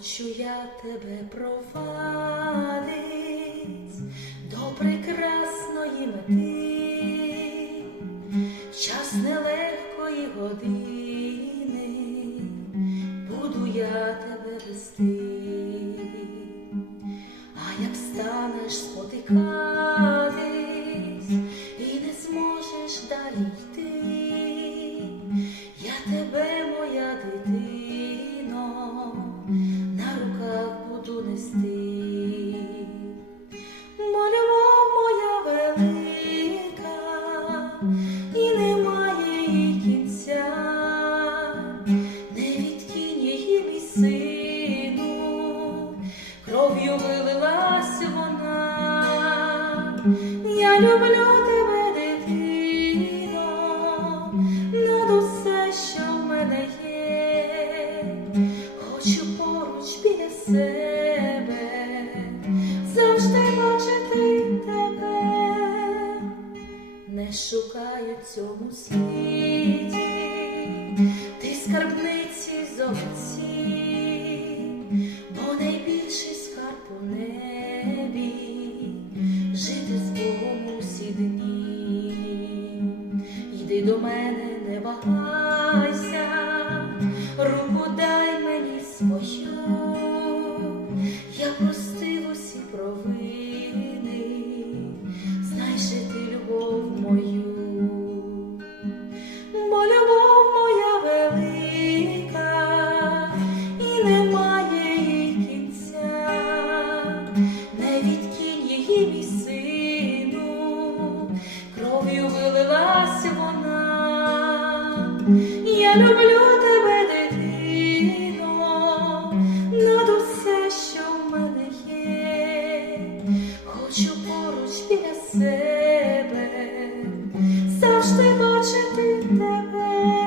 Хочу я тебе провадить до прекрасної мети, в час нелегкої години буду я тебе вести, а як станеш спотикатись і не зможеш далі нести. Бо моя велика, і немає її кінця, не відкинь її мій сину, кров'ю вилилась вона. Я люблю тебе, дитино, над усе, що в мене є, хочу поруч біля себе, цьому світі, ти скарбниці золоті, бо найбільший скарб у небі. Жити з Богом усі дні. Йди до мене, не вагайся, руку дай мені свою, я простив Я люблю тебе, дитино, над усе, що в мене є, хочу поруч біля себе, завжди бачити тебе.